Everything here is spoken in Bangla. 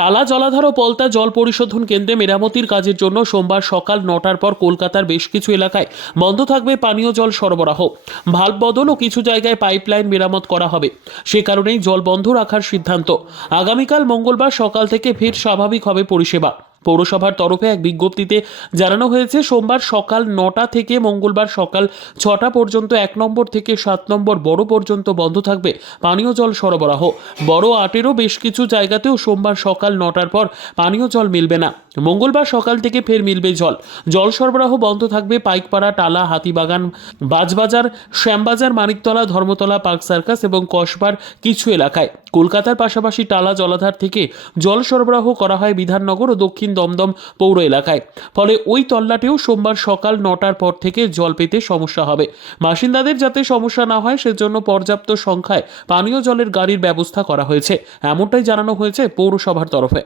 টালা জলাধার ও পলতা জল পরিশোধন কেন্দ্রে মেরামতির কাজের জন্য সোমবার সকাল ৯টার পর কলকাতার বেশ কিছু এলাকায় বন্ধ থাকবে পানীয় জল সরবরাহ। ভাল্ব বদল ও কিছু জায়গায় পাইপলাইন মেরামত করা হবে। সে কারণেই জল বন্ধ রাখার সিদ্ধান্ত। আগামীকাল মঙ্গলবার সকাল থেকে ফের স্বাভাবিক হবে পরিষেবা। পৌরসভার তরফে এক বিজ্ঞপ্তিতে জানানো হয়েছে, সোমবার সকাল ৯টা থেকে মঙ্গলবার সকাল ৬টা পর্যন্ত ১ নম্বর থেকে ৭ নম্বর বড় পর্যন্ত বন্ধ থাকবে পানীয় জল সরবরাহ। বড় ৮-এরও বেশ কিছু জায়গাতেও সোমবার সকাল ৯টার পর পানীয় জল মিলবে না। মঙ্গলবার সকাল থেকে ফের মিলবে জল। জল সরবরাহ বন্ধ থাকবে পাইকপাড়া, টালা, হাতিবাগান, বাজবাজার, শ্যামবাজার, মানিকতলা, ধর্মতলা, পার্ক সার্কাস এবং কসবার কিছু এলাকায়। কলকাতার পাশাপাশি টালা জলাধার থেকে জল সরবরাহ করা হয় বিধাননগর ও দক্ষিণ দমদম পৌর এলাকায়। ফলে ওই তল্লাটেও সোমবার সকাল ৯টার পর থেকে জল পেতে সমস্যা হবে। বাসিন্দাদের যাতে সমস্যা না হয় সেজন্য পর্যাপ্ত সংখ্যায় পানীয় জলের গাড়ির ব্যবস্থা করা হয়েছে, এমনটাই জানানো হয়েছে পৌরসভার তরফে।